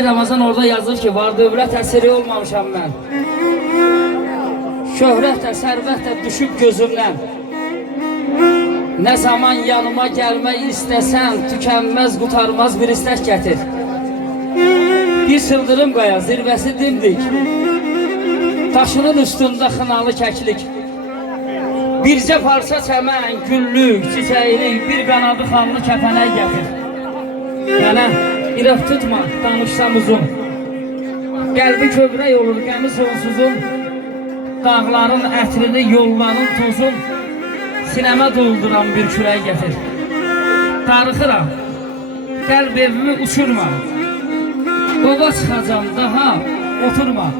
Ay Ramazan orada yazır ki, var dövlət əsiri olmamışam mən. Şöhrət də, sərvət də düşüb gözümdən. Ne zaman yanıma gelmek istesen, tükenmez, kurtarmaz bir istek getir. Bir sıldırım qaya, zirvesi dimdik. Taşının üstünde xınalı kəklik. Bircə parça çəmən, güllük, çiçəklik, bir qanadı xanlı kəpənək gətir. Mənə irəf tutma, danışsam uzun. Qəlbi kövrək olur, qəmi sonsuzun. Dağların ətrini, yolların tozun. Sinəmə dolduran bir kürək gətir. Darıxıram, qəlb evimi uçurma. Ova çıxacam, daha oturma.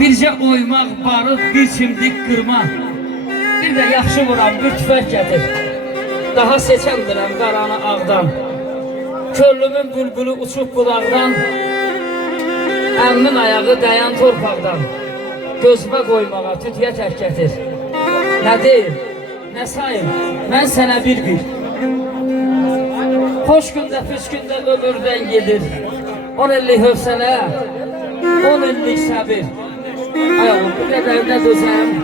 Bircə oymaq, barıq, bir çimdik qırma. Bir də yaxşı vuran bir tüfək gətir. Daha seçəndirəm qaranı ağdan. Köllümün bülbülü uçub qulaqdan. Əmmin ayağı dayan torpaqdan. Gözümə qoymağa tütüyə tək gətir. Nə deyil, nə sayım, mən sənə bir-bir. Xoş gündə, püs gündə ömürdən gedir. 10 illik hövsələ, 10 illik səbir. Ay oğlum, bir qədər nə dözəm,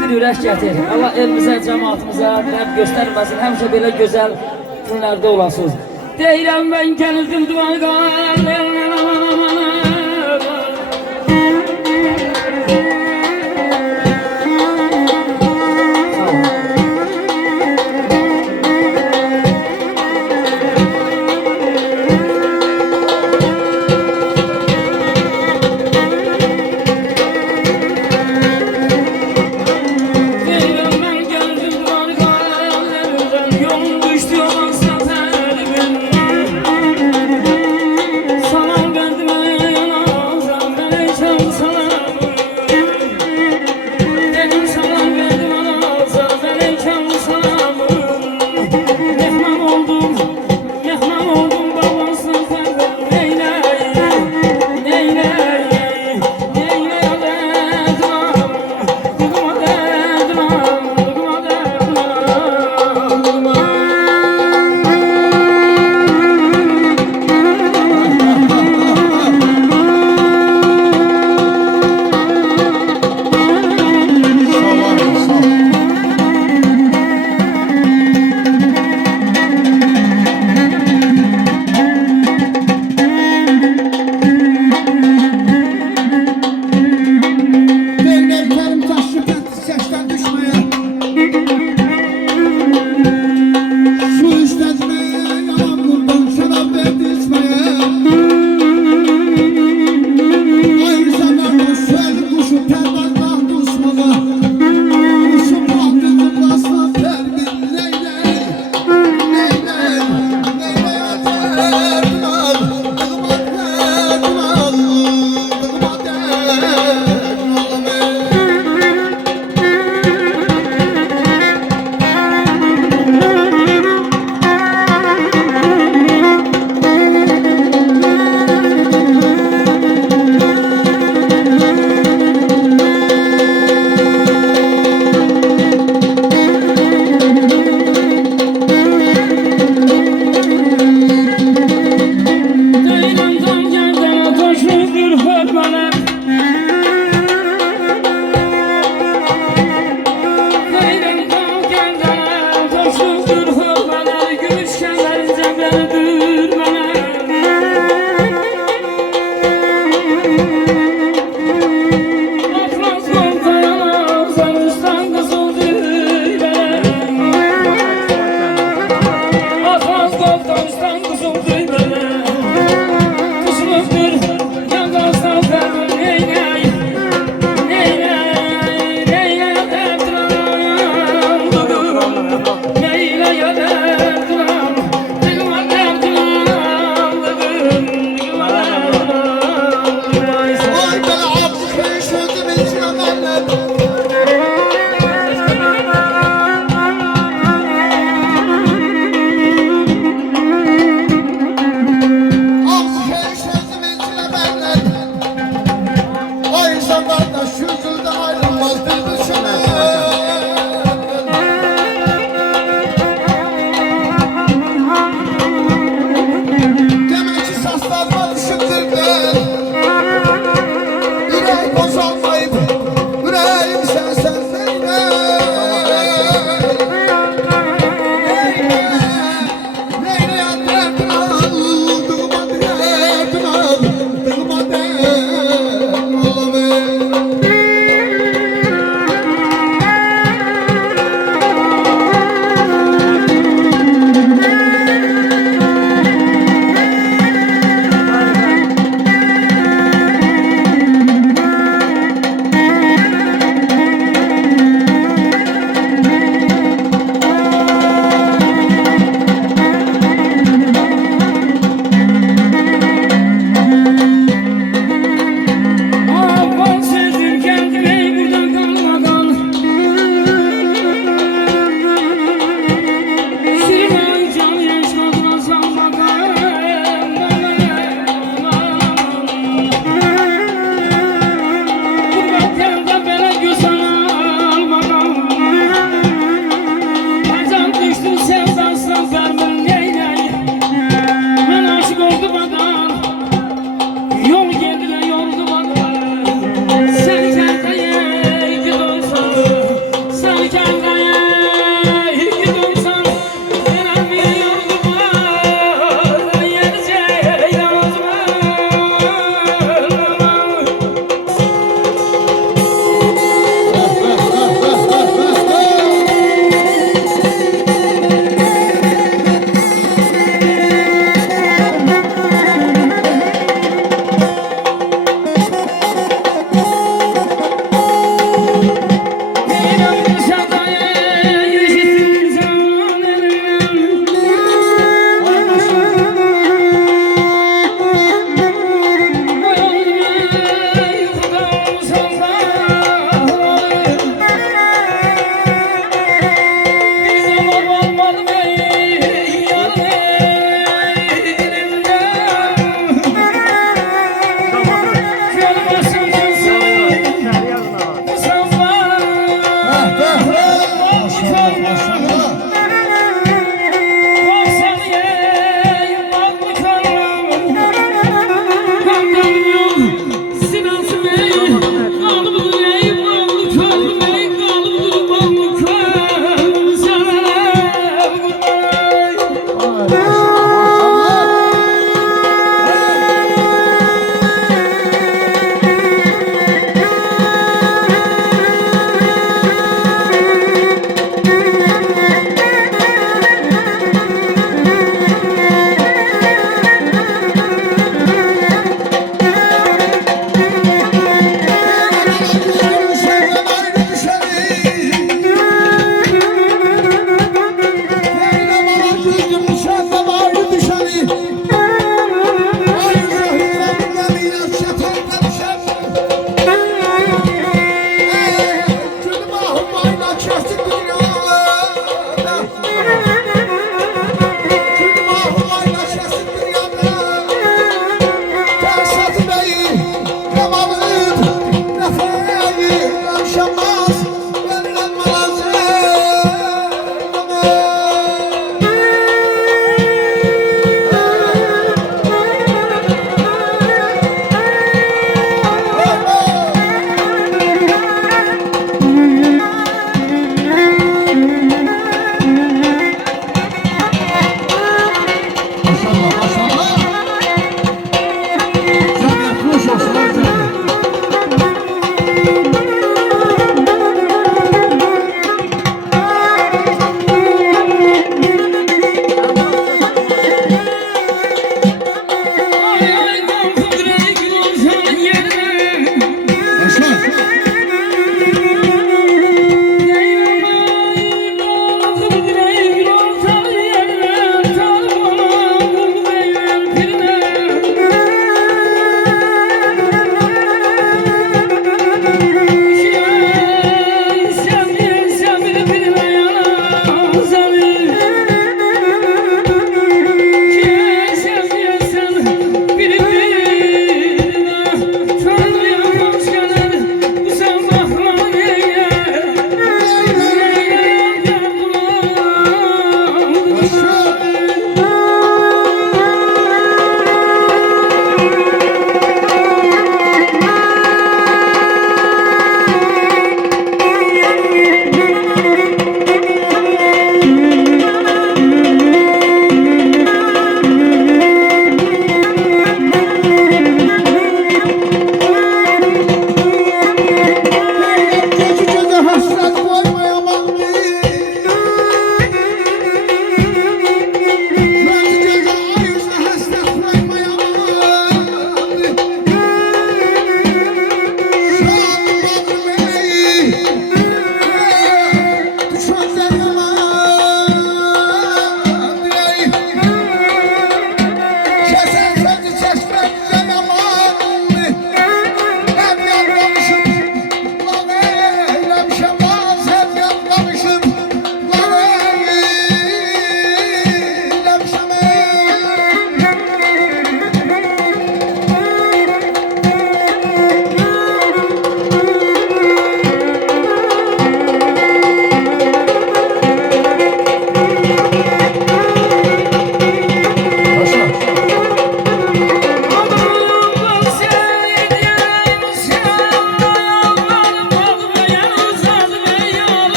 bir ürək gətir. Allah elimizə, cəmaatımıza rəbb göstərməsin, həmişə belə gözəl günlərdə olasınız. Deyirəm mən gəlirdim duanı qalır.